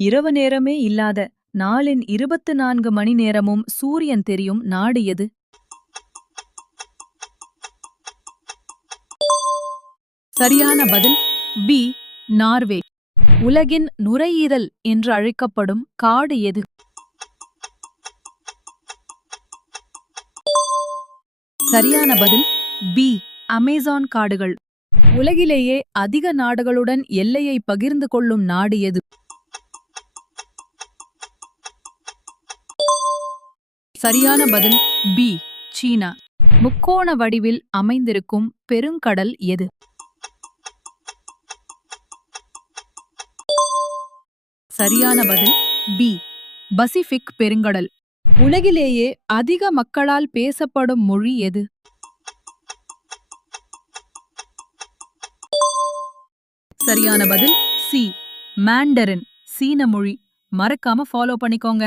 இரவு நேரமே இல்லாத நாளின் 24 மணி நேரமும் சூரியன் தெரியும் நாடு எது? சரியான பதில் பி. நார்வே. உலகின் நுரையீரல் என்று அழைக்கப்படும் காடு எது? சரியான பதில் பி. அமேசான் காடுகள். உலகிலேயே அதிக நாடுகளுடன் எல்லையை பகிர்ந்து கொள்ளும் நாடு எது? சரியான பதில் பி. சீனா. முக்கோண வடிவில் அமைந்திருக்கும் பெருங்கடல் எது? சரியான பதில் பி. பசிபிக் பெருங்கடல். உலகிலேயே அதிக மக்களால் பேசப்படும் மொழி எது? சரியான பதில் சி. மாண்டரின். சீன மொழி. மறக்காம ஃபாலோ பண்ணிக்கோங்க.